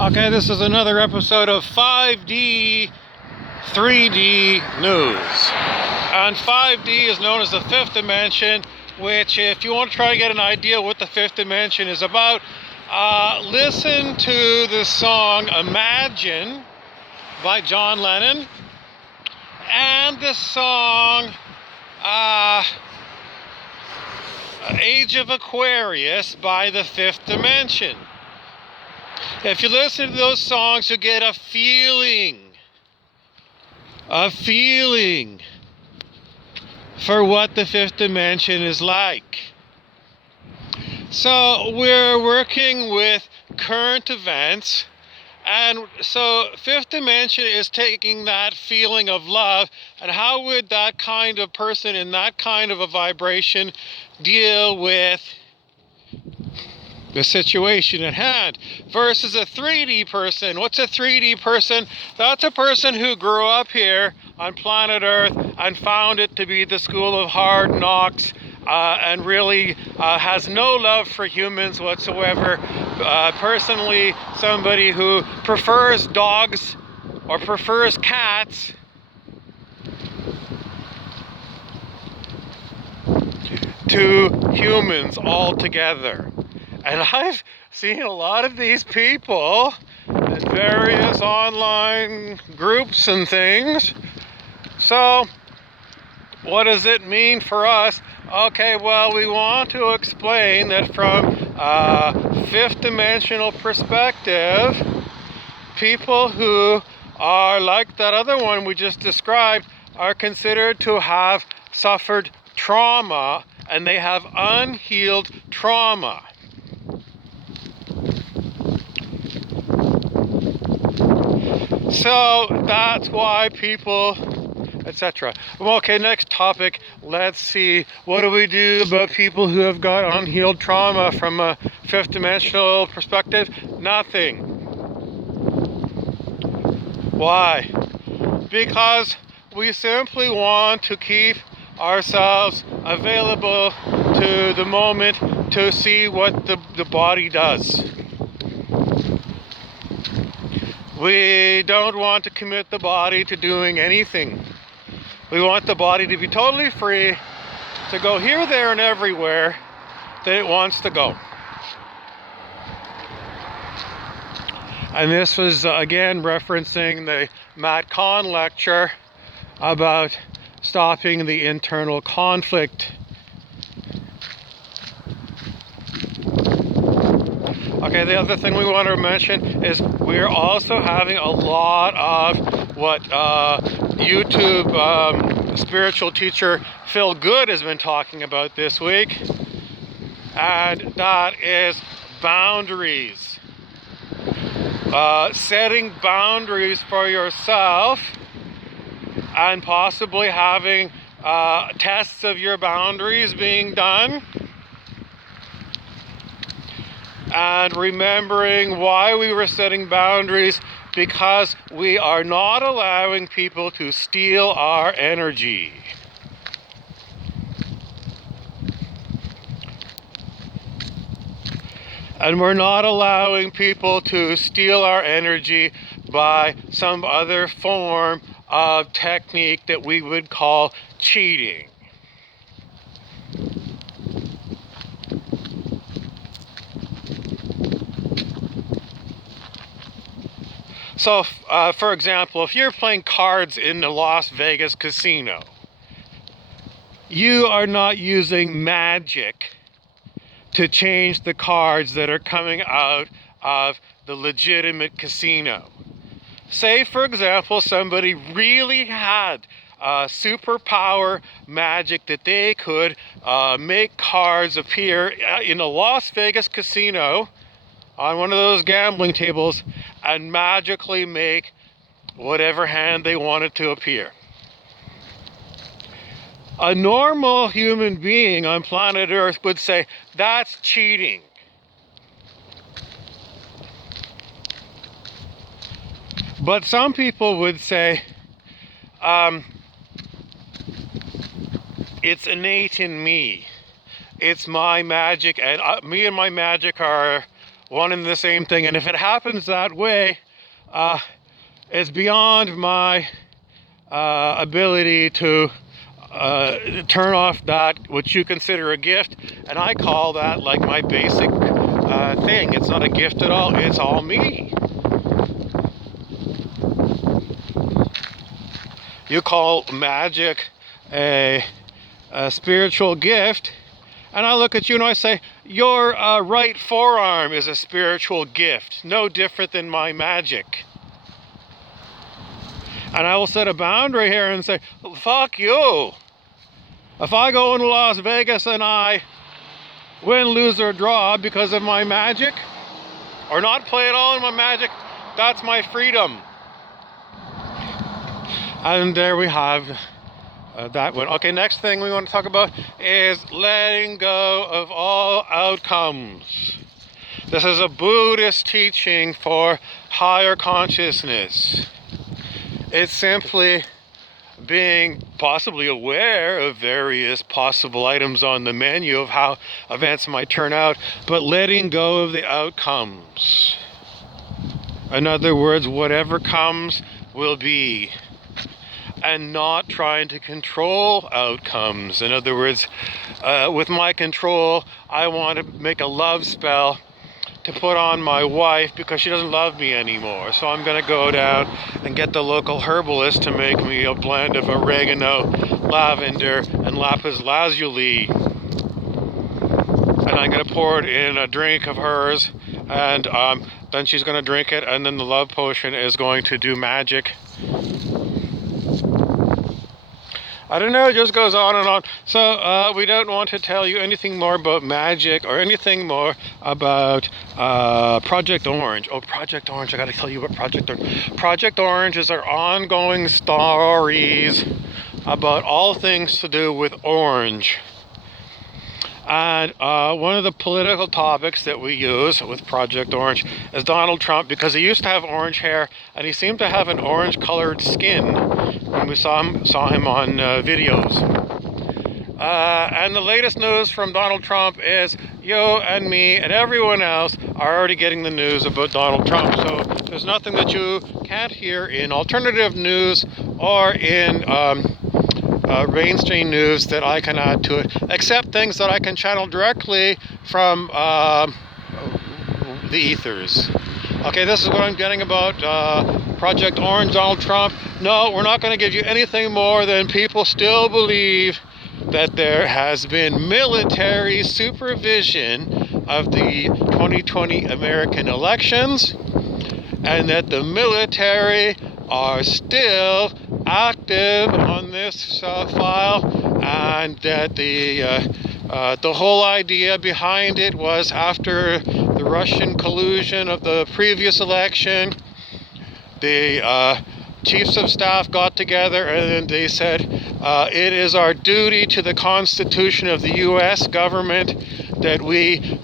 Okay, this is another episode of 5D 3D News. And 5D is known as the fifth dimension, which, if you want to try to get an idea what the fifth dimension is about, listen to the song Imagine by John Lennon and the song Age of Aquarius by the Fifth Dimension. If you listen to those songs, you'll get a feeling for what the fifth dimension is like. So we're working with current events, and so fifth dimension is taking that feeling of love, and how would that kind of person in that kind of a vibration deal with the situation at hand versus a 3D person. What's a 3D person? That's a person who grew up here on planet Earth and found it to be the school of hard knocks, and really has no love for humans whatsoever. Personally, somebody who prefers dogs or prefers cats to humans altogether. And I've seen a lot of these people in various online groups and things. So, what does it mean for us? Okay, well, we want to explain that from a fifth dimensional perspective, people who are like that other one we just described are considered to have suffered trauma, and they have unhealed trauma. So that's why people, etc. Okay, next topic. Let's see. What do we do about people who have got unhealed trauma from a fifth dimensional perspective? Nothing. Why? Because we simply want to keep ourselves available to the moment to see what the body does. We don't want to commit the body to doing anything. We want the body to be totally free to go here, there, and everywhere that it wants to go. And this was, again, referencing the Matt Kahn lecture about stopping the internal conflict. Okay, the other thing we want to mention is we're also having a lot of what YouTube spiritual teacher Phil Good has been talking about this week, and that is boundaries. Setting boundaries for yourself, and possibly having tests of your boundaries being done. And remembering why we were setting boundaries, because we are not allowing people to steal our energy. And we're not allowing people to steal our energy by some other form of technique that we would call cheating. So, for example, if you're playing cards in the Las Vegas casino, you are not using magic to change the cards that are coming out of the legitimate casino. Say, for example, somebody really had superpower magic that they could make cards appear in a Las Vegas casino on one of those gambling tables and magically make whatever hand they wanted to appear. A normal human being on planet Earth would say, that's cheating. But some people would say, it's innate in me. It's my magic, and me and my magic are one and the same thing. And if it happens that way, it's beyond my ability to turn off that which you consider a gift, and I call that like my basic thing. It's not a gift at all, it's all me. You call magic a spiritual gift, and I look at you and I say, your right forearm is a spiritual gift, no different than my magic. And I will set a boundary here and say, fuck you. If I go into Las Vegas and I win, lose, or draw because of my magic, or not play at all in my magic, that's my freedom. And there we have that one. Okay, next thing we want to talk about is letting go of all outcomes. This is a Buddhist teaching for higher consciousness. It's simply being possibly aware of various possible items on the menu of how events might turn out, but letting go of the outcomes. In other words, whatever comes will be, and not trying to control outcomes. In other words, with my control, I want to make a love spell to put on my wife because she doesn't love me anymore. So I'm going to go down and get the local herbalist to make me a blend of oregano, lavender, and lapis lazuli. And I'm going to pour it in a drink of hers, and then she's going to drink it, and then the love potion is going to do magic. I don't know, it just goes on and on. So we don't want to tell you anything more about magic or anything more about Project Orange. Oh, Project Orange, I gotta tell you about Project Orange. Project Orange is our ongoing stories about all things to do with orange. And one of the political topics that we use with Project Orange is Donald Trump, because he used to have orange hair and he seemed to have an orange colored skin when we saw him on videos. And the latest news from Donald Trump is you and me and everyone else are already getting the news about Donald Trump. So there's nothing that you can't hear in alternative news or in mainstream news that I can add to it, except things that I can channel directly from the ethers. Okay, this is what I'm getting about Project Orange, Donald Trump. No, we're not going to give you anything more than people still believe that there has been military supervision of the 2020 American elections, and that the military are still active on this file, and that the whole idea behind it was after the Russian collusion of the previous election, the chiefs of staff got together and they said, it is our duty to the Constitution of the U.S. government that we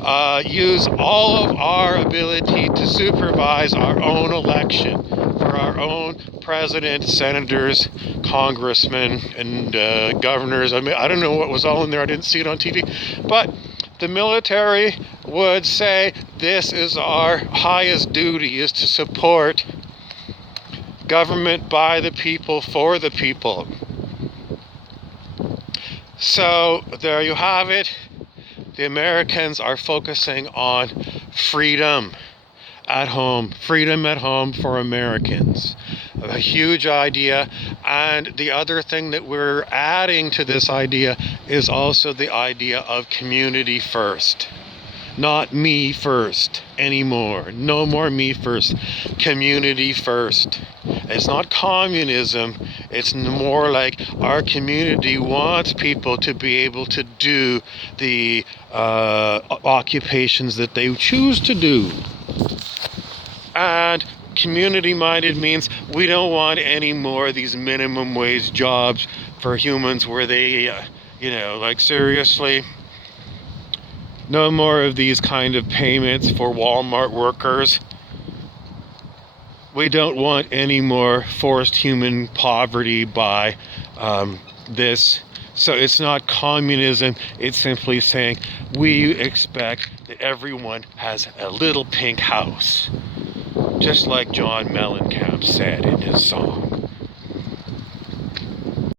use all of our ability to supervise our own election for our own president, senators, congressmen, and governors. I mean, I don't know what was all in there. I didn't see it on TV. But the military would say this is our highest duty, is to support government by the people, for the people. So there you have it. The Americans are focusing on freedom at home for Americans. A huge idea. And the other thing that we're adding to this idea is also the idea of community first. Not me first anymore. No more me first. Community first. It's not communism. It's more like our community wants people to be able to do the occupations that they choose to do. And community-minded means we don't want any more of these minimum wage jobs for humans where they, like seriously, no more of these kind of payments for Walmart workers. We don't want any more forced human poverty by this So it's not communism, it's simply saying we expect that everyone has a little pink house. Just like John Mellencamp said in his song.